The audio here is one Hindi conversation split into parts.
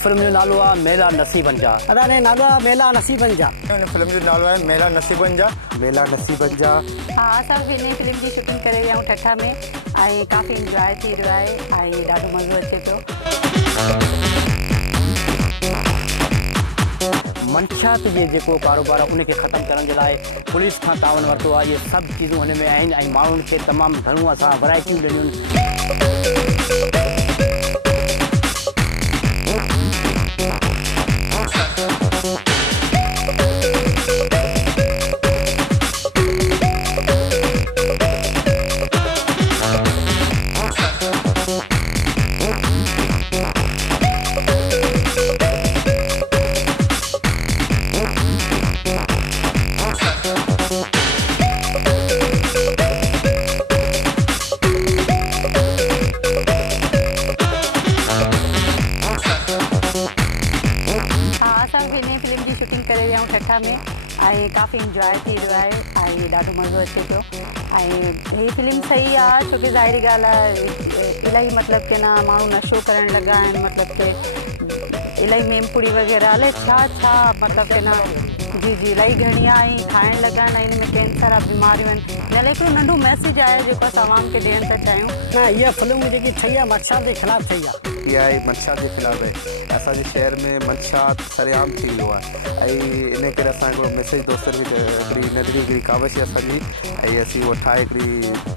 फिल्म जो नालो आहे मेला नसीब बन जा। अदाने नालो आहे मेला नसीब बन जा। फिल्म जो नालो आहे मेला नसीब बन जा। मेला नसीब बन जा। हाँ असां हिन फिल्म जी शूटिंग करे विया आहियूं ठठा में ऐं काफ़ी इंजॉय थी रहियो आहे ऐं ॾाढो मज़ो अचे पियो। मंशात जे जेको कारोबार आहे उनखे ख़तमु करण जे लाइ पुलिस खां तावन वरितो आहे। इहे सभु चीज़ूं हुन में आहिनि ऐं माण्हुनि खे तमामु घणो असां वैराइटियूं ॾिनियूं आहिनि। फिल्म जी शूटिंग करे विया आहियूं ठठा में ऐं काफ़ी इंजॉय थी रहियो आहे ऐं ॾाढो मज़ो अचे पियो। ऐं हीअ फिल्म सही आहे छो की ज़ाहिरी ॻाल्हि आहे इलाही मतिलबु की न माण्हू नशो करणु लॻा आहिनि मतिलबु की इलाही मेमपुरी वग़ैरह अलाए छा मतिलबु की न जी इलाही घणी आहे ऐं खाइण लॻा आहिनि ऐं हिन में कैंसर आहे बीमारियूं आहिनि। इन लाइ हिकिड़ो नंढो मैसेज आहे जेको असां आवाम खे ॾियणु था चाहियूं। न इहा फिल्म जेकी ठही आहे मंशात जे ख़िलाफ़ु ठही आहे। इहा आहे मंशात जे ख़िलाफ़ु आहे। असांजे शहर में मंशात सरेआम थी वियो आहे ऐं इन करे असां हिकिड़ो मैसेज दोस्तनि खे हिकिड़ी नंढड़ी हिकिड़ी कावश आहे असांजी ऐं असीं उहा ठाहे हिकिड़ी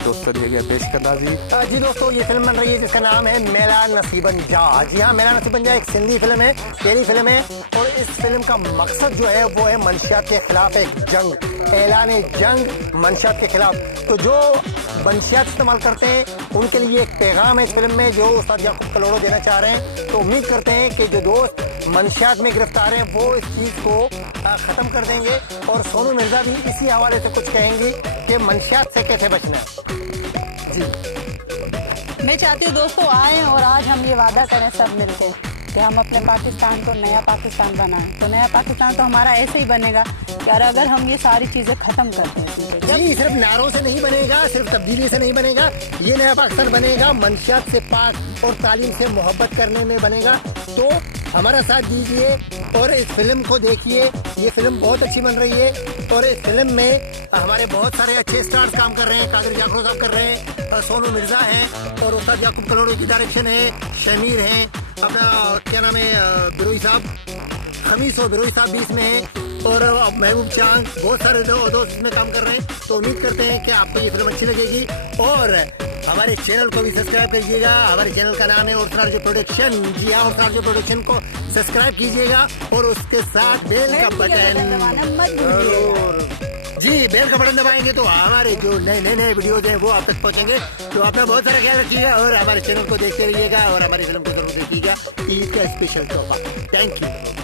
दोस्तनि जे अॻियां पेश कंदासीं। जी दोस्तों, ये फिल्म बन रही है जिसका नाम है मेला नसीबन जा। जी हाँ, मेला नसीबन जा एक सिंधी फिल्म है, पहली फिल्म है और इस फिल्म का मकसद जो है वो है मंशियात के खिलाफ एक जंग, ऐलान जंग मंशियात के खिलाफ। तो जो मंशियात इस्तेमाल करते हैं उनके लिए एक पैगाम है इस फिल्म में जो उस्ताद याकूब कलोड़ो देना चाह रहे हैं। तो उम्मीद करते हैं कि जो दोस्त मंशियात में गिरफ्तार हैं वो इस चीज़ को ख़त्म कर देंगे और सोनू मिर्ज़ा भी इसी हवाले से कुछ कहेंगी कि मंशियात से कैसे बचना है। जी मैं चाहती हूँ दोस्तों आएँ और आज हम ये वादा करें सब मिलके कि हम अपने पाकिस्तान को नया पाकिस्तान बनाएं। तो नया पाकिस्तान तो हमारा ऐसे ही बनेगा कि अगर हम ये सारी चीज़ें ख़त्म कर दें। जी, सिर्फ नारों से नहीं बनेगा, सिर्फ तब्दीली से नहीं बनेगा, ये नया पाकिस्तान बनेगा मंशियात से पाक और तालीम से मोहब्बत करने में बनेगा। तो हमारा साथ दीजिए और इस फिल्म को देखिए। ये फिल्म बहुत अच्छी बन रही है और इस फिल्म में हमारे बहुत सारे अच्छे स्टार्स काम कर रहे हैं। कादिर जाफर साहब कर रहे हैं, सोनू मिर्ज़ा हैं और उस्ताद याकूब कलोड़ो की डायरेक्शन है, शमीर हैं, अपना क्या नाम है बिरोई साहब, खमीस और बिरोई साहब भी इसमें हैं और महबूब चांद, बहुत सारे दोस्त इसमें काम कर रहे हैं। तो उम्मीद करते हैं कि आपको ये फिल्म अच्छी लगेगी और हमारे चैनल को भी सब्सक्राइब कीजिएगा। हमारे चैनल का नाम है उर्सराज प्रोडक्शन। जी हाँ, उर्सराज प्रोडक्शन को सब्सक्राइब कीजिएगा और उसके साथ बेल का बटन जी बेल का बटन दबाएंगे तो हमारे जो नए वीडियोज हैं वो आप तक पहुंचेंगे। तो अपना बहुत सारा ख्याल रखिएगा और हमारे चैनल को देखते रहिएगा और हमारी फिल्म को जरूर देखिएगा। ईद का स्पेशल तोहफा। Thank you.